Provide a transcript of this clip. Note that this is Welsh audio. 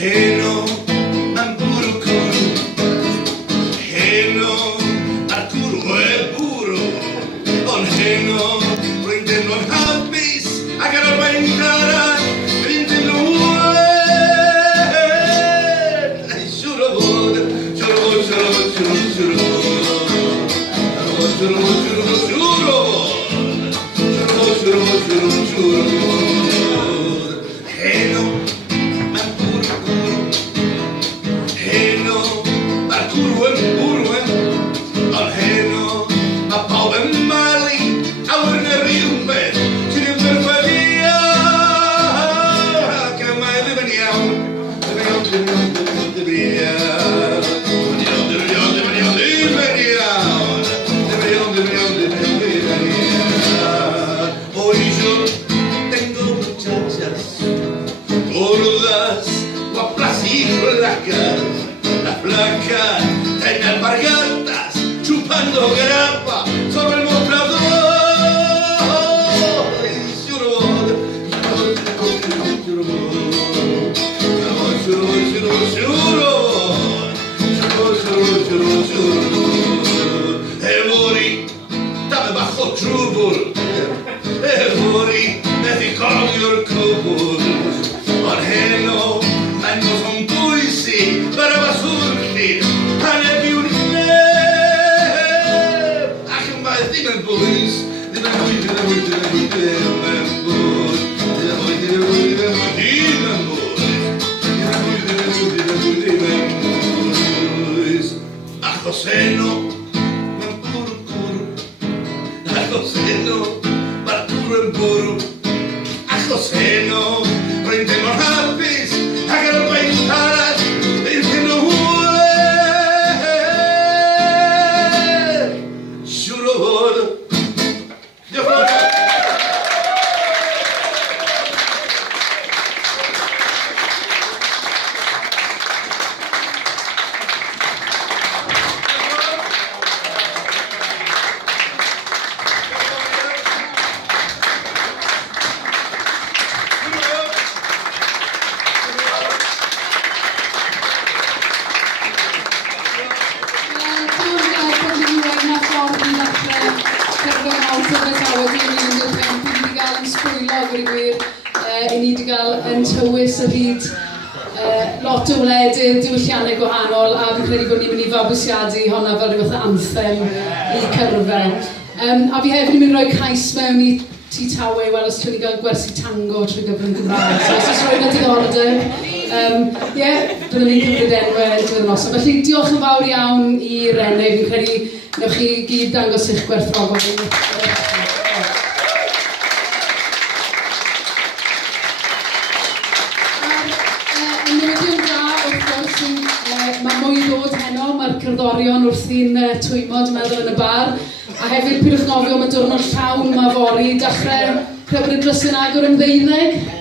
Heno am bwrw cwrw, heno ar cwrw e bwrw, ond heno rwy'n teimlo'n hapus ac ar orfaen arall rwy'n teimlo'n wen. Siwr o fod, siwr o fod, siwr o fod, siwr o fod, siwr o fod, siwr o fod, siwr o fod, siwr o fod, siwr o fod, siwr o fod, siwr o fod, siwr o fod, heno las blancas en alpargatas chupando grapa sobre el mostrador. Evori, dame bajo trubul, Evori, methu cofio'r cwbl, ond heno, anno son bwysi, bara basurlli, haneb yw'r neb, ac yn mae ddim yn bwys, ddim yn bwys, ddim yn bwys, ddim yn bwys, ddim yn bwys, ddim yn bwys, ddim yn bwys, ddim yn bwys, achos heno, mae'n bwrw cwrw, achos heno, mae'r cwrw yn bwrw, achos heno, rwy'n teimlo'n hapus, ac ar y gwaith arall, rwy'n teimlo'n wen. Siwr o fod. Diolch yn fawr. I ni wedi cael yn tywys y byd lot o wledydd, diwylliannau gwahanol, a fi'n credu bod ni'n mynd i fabwysiadu honna fel rhywbeth anthem i cyrfen. A fi hefyd yn mynd i roi cais mewn i Tŷ Tawe i weld os llwn ni gael gwersi tango trwy gyfrwng Gymraeg. So os oes rwy'n y diddordeb, byddwn ni'n cymryd enwau diwedd noson. Felly diolch yn fawr iawn i Renau, fi'n credu newch chi gyd dangos eich gwerthfawr. Mae mwy i ddod heno, mae'r cerddorion wrthi'n twymo, dwi'n meddwl, yn y bar. A hefyd, pidwch nofio, mae diwrnod llawn, mae fori, dechrau crybwyr y drysu'n agor yn 12.